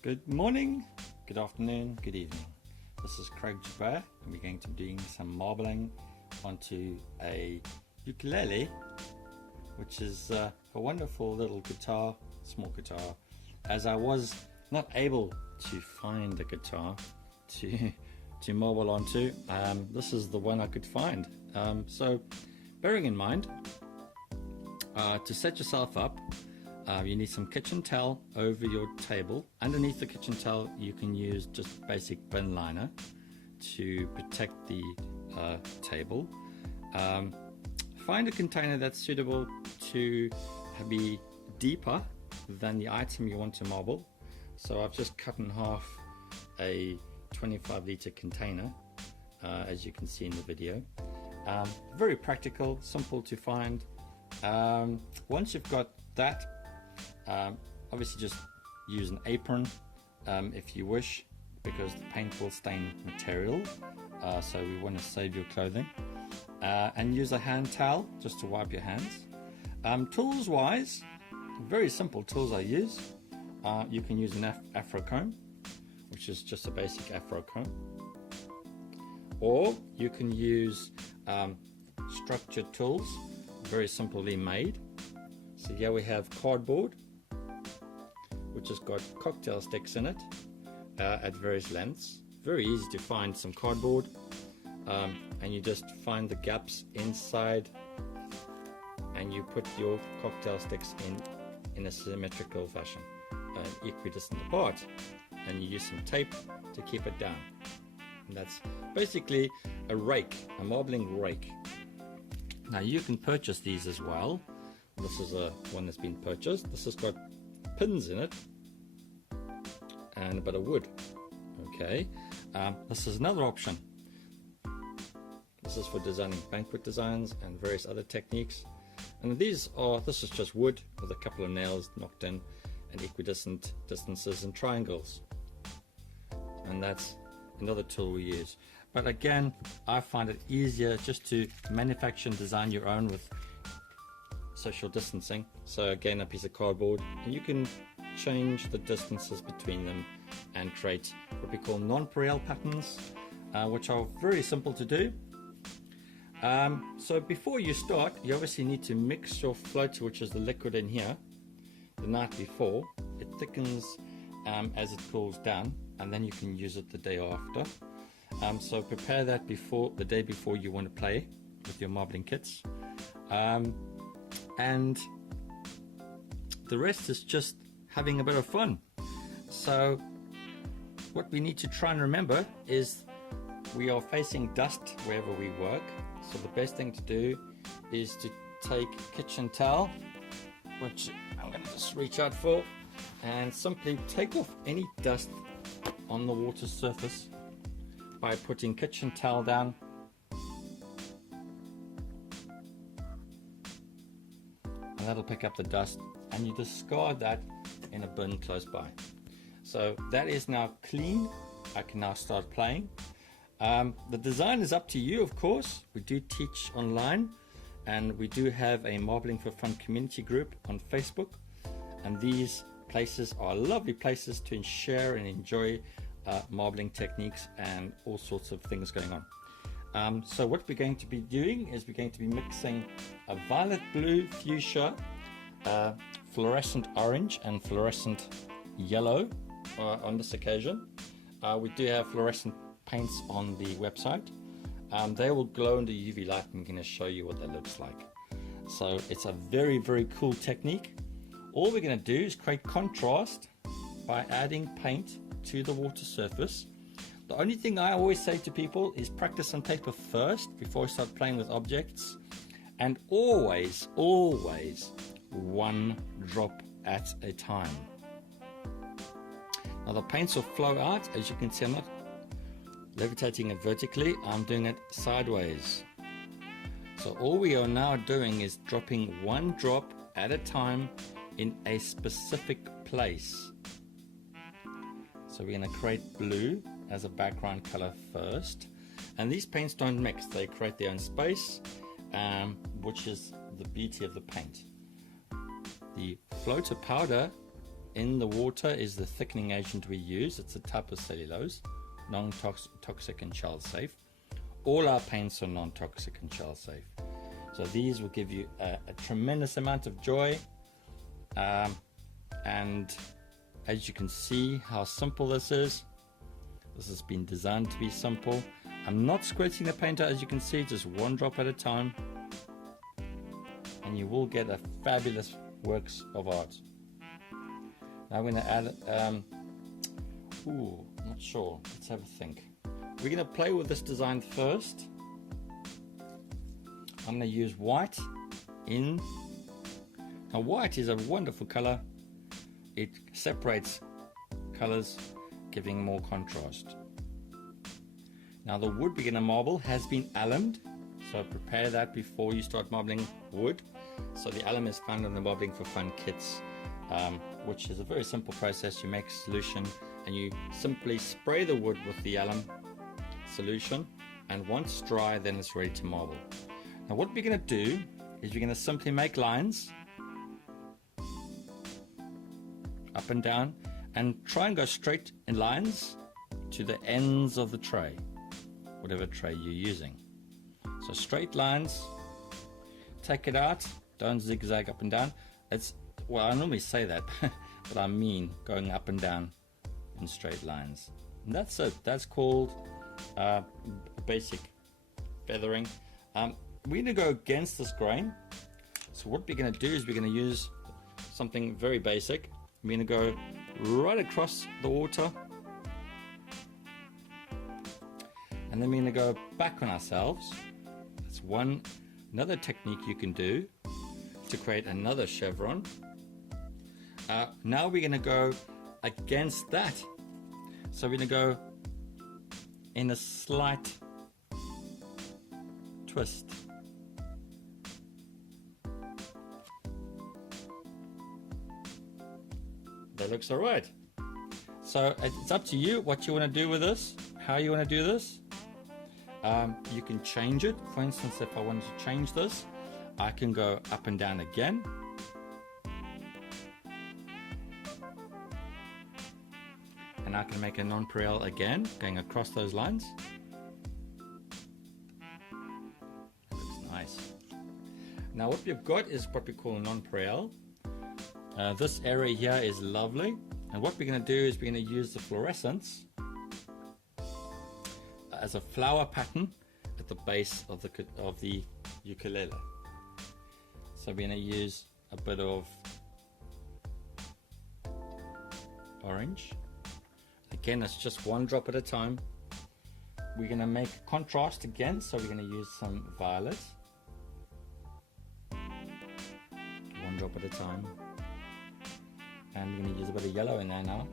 Good morning, good afternoon, good evening. This is Craig Joubert and we're going to be doing some marbling onto a ukulele, which is a wonderful little guitar, small guitar. As I was not able to find a guitar to marble onto, this is the one I could find. So bearing in mind, to set yourself up, you need some kitchen towel over your table. Underneath the kitchen towel you can use just basic bin liner to protect the table. Find a container that's suitable to be deeper than the item you want to marble. So I've just cut in half a 25-litre container, as you can see in the video. Very practical, simple to find. Once you've got that, obviously just use an apron if you wish, because the paint will stain material, so we want to save your clothing, and use a hand towel just to wipe your hands. Tools wise, very simple tools I use. You can use an afro comb, which is just a basic afro comb, or you can use structured tools, very simply made. So here we have cardboard, which has got cocktail sticks in it at various lengths. Very easy to find some cardboard, and you just find the gaps inside and you put your cocktail sticks in a symmetrical fashion, equidistant apart, and you use some tape to keep it down. And that's basically a rake, a marbling rake. Now you can purchase these as well. This is one that's been purchased. This has got pins in it and a bit of wood. Okay, this is another option. This is for designing banquet designs and various other techniques. And this is just wood with a couple of nails knocked in and equidistant distances and triangles. And that's another tool we use. But again, I find it easier just to manufacture and design your own with social distancing. So again, a piece of cardboard, and you can change the distances between them and create what we call non-pareil patterns, which are very simple to do. So before you start, you obviously need to mix your floater, which is the liquid in here, the night before. It thickens as it cools down, and then you can use it the day after. So prepare that the day before you want to play with your marbling kits. And the rest is just having a bit of fun. So what we need to try and remember is we are facing dust wherever we work. So the best thing to do is to take kitchen towel, which I'm going to just reach out for, and simply take off any dust on the water surface by putting kitchen towel down, and that'll pick up the dust, and you discard that in a bin close by. So that is now clean. I can now start playing. The design is up to you, of course. We do teach online, and we do have a Marbling for Fun community group on Facebook, and these places are lovely places to share and enjoy marbling techniques and all sorts of things going on. So what we're going to be doing is we're going to be mixing a violet blue fuchsia, fluorescent orange and fluorescent yellow on this occasion. We do have fluorescent paints on the website. They will glow in the UV light, and I'm going to show you what that looks like. So it's a very, very cool technique. All we're going to do is create contrast by adding paint to the water surface. The only thing I always say to people is practice on paper first before you start playing with objects, and always one drop at a time. Now the paints will flow out. As you can see, I'm not levitating it vertically, I'm doing it sideways. So all we are now doing is dropping one drop at a time in a specific place. So we're going to create blue as a background color first, and these paints don't mix, they create their own space, which is the beauty of the paint. The floater powder in the water is the thickening agent we use. It's a type of cellulose, non-toxic and shell safe. All our paints are non-toxic and shell safe. So these will give you a tremendous amount of joy. And as you can see how simple this is. This has been designed to be simple. I'm not squirting the paint out, as you can see, just one drop at a time. And you will get a fabulous works of art. Now we're going to add, not sure, let's have a think. We're going to play with this design first. I'm going to use white in. Now white is a wonderful color. It separates colors, giving more contrast. Now the wood we're going to marble has been allumed, so prepare that before you start marbling wood. So the alum is found in the Marbling for Fun kits, which is a very simple process. You make a solution and you simply spray the wood with the alum solution, and once dry then it's ready to marble. Now what we're going to do is we're going to simply make lines up and down and try and go straight in lines to the ends of the tray, whatever tray you're using. So straight lines, take it out, don't zigzag up and down. Well, I normally say that, but I mean going up and down in straight lines. And that's it. That's called basic feathering. We're going to go against this grain. So what we're going to do is we're going to use something very basic. We're going to go right across the water, and then we're going to go back on ourselves. That's another technique you can do to create another chevron. Now we're going to go against that, so we're going to go in a slight twist. That looks all right. So it's up to you what you want to do with this, how you want to do this. You can change it. For instance, if I wanted to change this, I can go up and down again. And I can make a nonpareil again, going across those lines. That looks nice. Now what we've got is what we call a nonpareil. This area here is lovely, and what we're going to do is we're going to use the fluorescence as a flower pattern at the base of the ukulele. So we're going to use a bit of orange. Again, it's just one drop at a time. We're going to make contrast again, so we're going to use some violet. One drop at a time. And we're going to use a bit of yellow in there now.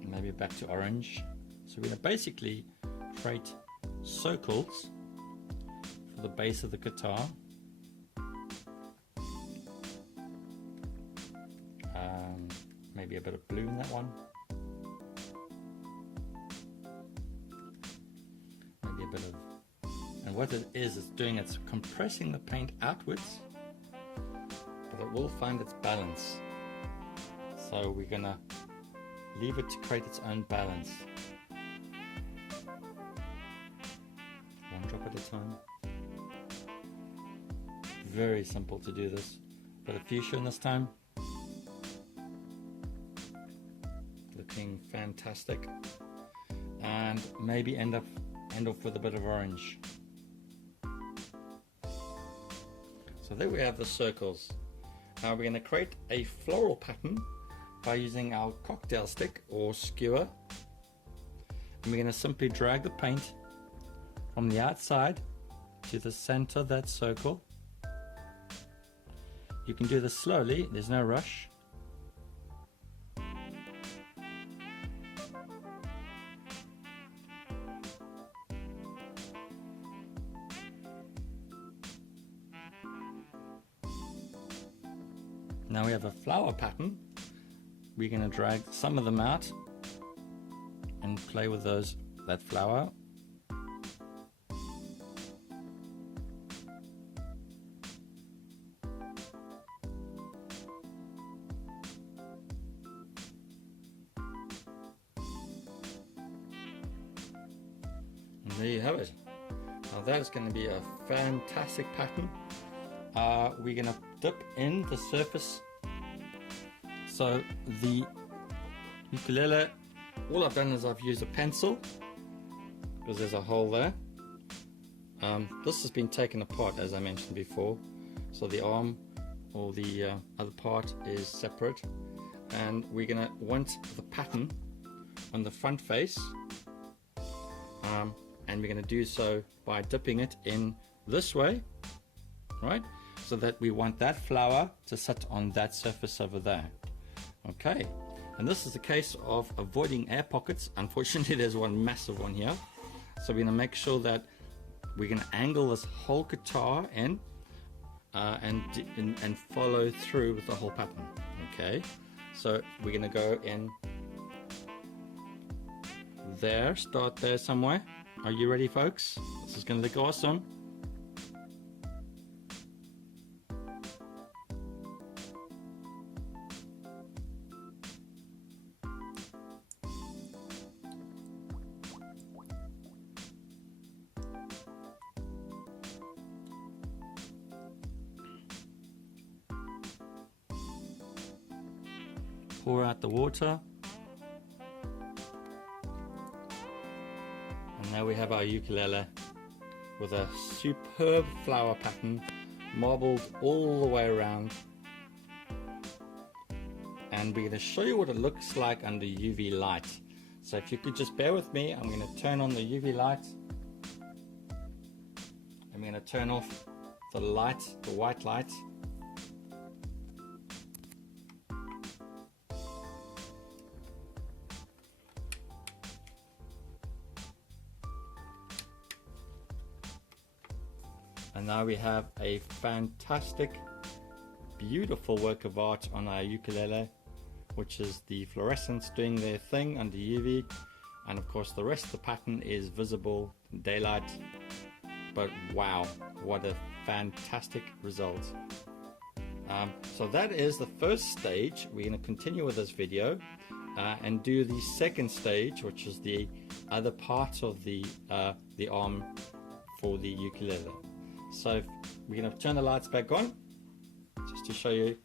And maybe back to orange. So we're going to basically create circles for the base of the guitar. Maybe a bit of blue in that one. Maybe a bit of... And what it is, it's doing, it's compressing the paint outwards, but it will find its balance. So we're gonna leave it to create its own balance. One drop at a time. Very simple to do this. Bit of fuchsia this time. Looking fantastic. And maybe end off with a bit of orange. So there we have the circles. Now we're going to create a floral pattern by using our cocktail stick or skewer. And we're going to simply drag the paint from the outside to the center of that circle. You can do this slowly, there's no rush. Now we have a flower pattern. We're going to drag some of them out and play with that flower. And there you have it. Now that is going to be a fantastic pattern. We're going to dip in the surface. So the ukulele, all I've done is I've used a pencil because there's a hole there. This has been taken apart, as I mentioned before, so the arm or the other part is separate, and we're going to want the pattern on the front face, and we're going to do so by dipping it in this way, right, so that we want that flower to sit on that surface over there. Okay, and this is the case of avoiding air pockets. Unfortunately there's one massive one here, so we're going to make sure that we're going to angle this whole guitar in and follow through with the whole pattern. Okay, so we're going to go in there, start there somewhere. Are you ready, folks? This is going to look awesome. Pour out the water, and now we have our ukulele with a superb flower pattern marbled all the way around. And we're going to show you what it looks like under UV light. So if you could just bear with me, I'm going to turn on the UV light. I'm going to turn off the light, the white light. And now we have a fantastic, beautiful work of art on our ukulele, which is the fluorescents doing their thing under UV, and of course the rest of the pattern is visible in daylight. But wow, what a fantastic result. So that is the first stage. We're going to continue with this video and do the second stage, which is the other part of the arm for the ukulele. So we're going to turn the lights back on just to show you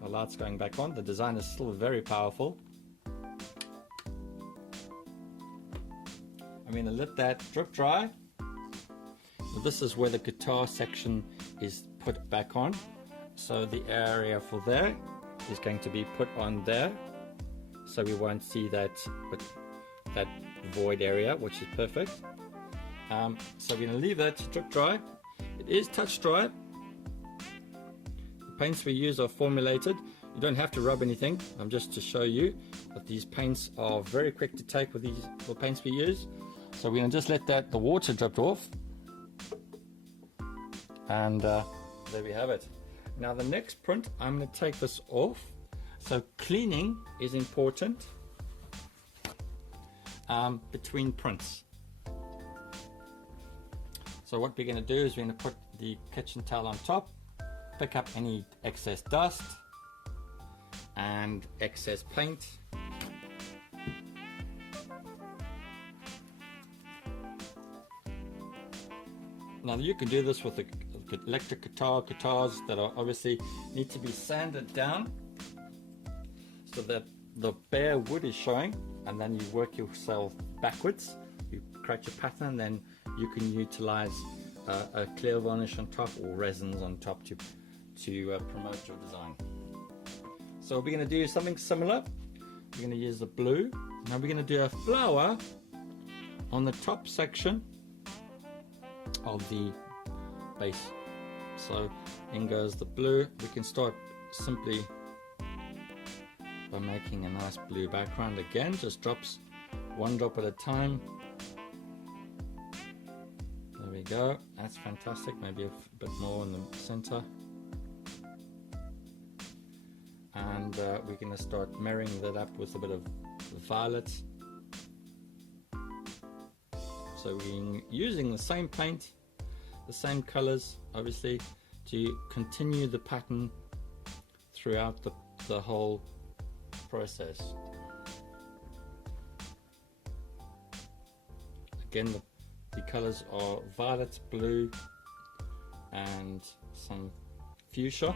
the lights going back on. The design is still very powerful. I'm going to let that drip dry. So this is where the guitar section is put back on. So the area for there is going to be put on there. So we won't see that void area, which is perfect. So we're going to leave that to drip dry. It is touch dry. The paints we use are formulated. You don't have to rub anything. Just to show you that these paints are very quick to take with the paints we use. So we're going to just let the water drip off. And there we have it. Now the next print, I'm going to take this off. So cleaning is important between prints. So what we're going to do is we're going to put the kitchen towel on top, pick up any excess dust and excess paint. Now you can do this with the electric guitars that are obviously need to be sanded down so that the bare wood is showing, and then you work yourself backwards. You create your pattern, and then you can utilize a clear varnish on top or resins on top to promote your design. So we're going to do something similar. We're going to use the blue. Now we're going to do a flower on the top section of the base. So in goes the blue. We can start simply by making a nice blue background. Again, just drops, one drop at a time. There we go, that's fantastic. Maybe a bit more in the center. And we're going to start marrying that up with a bit of violet. So we're using the same paint, the same colors, obviously, to continue the pattern throughout the whole process. Again, the colors are violet, blue, and some fuchsia,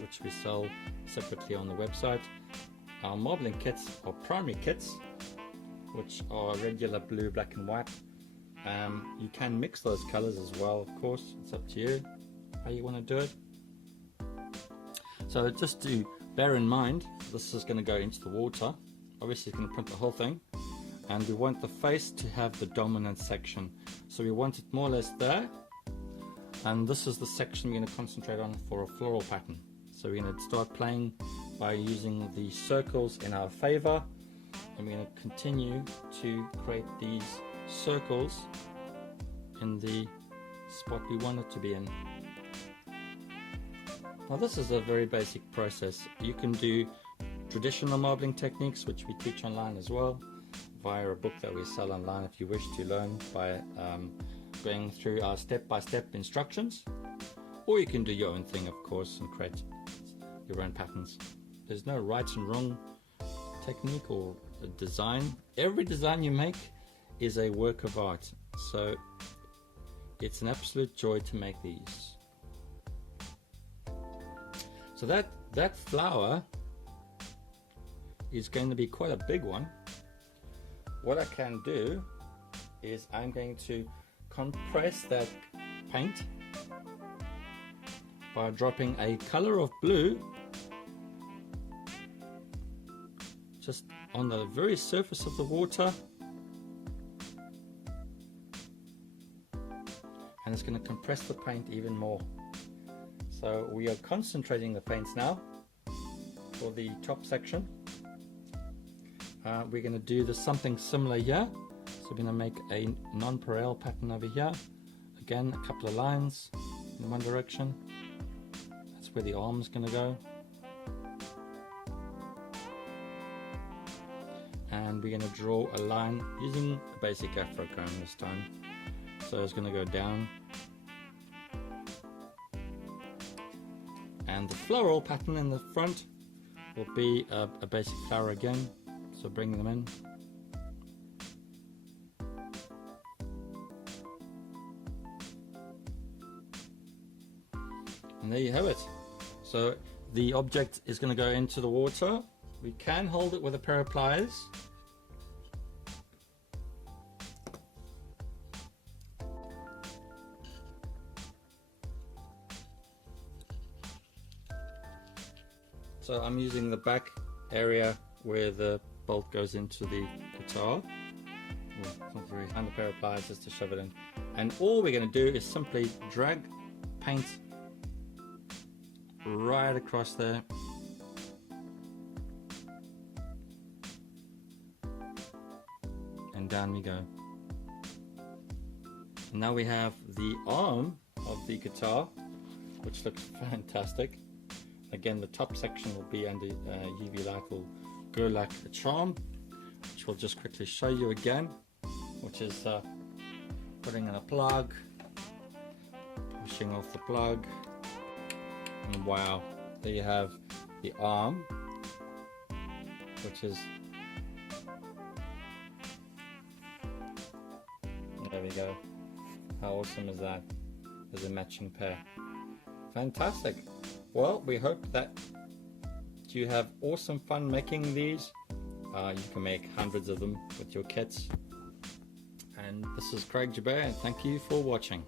which we sell separately on the website. Our marbling kits are primary kits, which are regular blue, black and white. You can mix those colors as well, of course. It's up to you how you want to do it. So just to bear in mind, this is going to go into the water. Obviously it's going to print the whole thing, and we want the face to have the dominant section, so we want it more or less there, and this is the section we're going to concentrate on for a floral pattern. So we're going to start playing by using the circles in our favor, and we're going to continue to create these circles in the spot we want it to be in. Now this is a very basic process. You can do traditional marbling techniques, which we teach online as well, via a book that we sell online if you wish to learn by going through our step-by-step instructions, or you can do your own thing, of course, and create your own patterns. There's no right and wrong technique or design. Every design you make is a work of art, so it's an absolute joy to make these. So that flower is going to be quite a big one. What I can do is I'm going to compress that paint by dropping a color of blue just on the very surface of the water, and it's going to compress the paint even more. So we are concentrating the paints now for the top section. We're going to do something similar here. So we're going to make a nonpareil pattern over here. Again, a couple of lines in one direction. That's where the arm is going to go. And we're going to draw a line using a basic afro comb this time. So it's going to go down. And the floral pattern in the front will be a basic flower again, so bring them in. And there you have it. So the object is going to go into the water. We can hold it with a pair of pliers. So I'm using the back area where the bolt goes into the guitar. Well, it's not very, and a pair of pliers just to shove it in. And all we're going to do is simply drag paint right across there. And down we go. And now we have the arm of the guitar, which looks fantastic. Again, the top section will be under UV light, will go like a charm, which we'll just quickly show you again, which is putting in a plug, pushing off the plug, and wow, there you have the arm, which is, there we go. How awesome is that? There's a matching pair. Fantastic. Well, we hope that you have awesome fun making these. You can make hundreds of them with your kits. And this is Craig Joubert, and thank you for watching.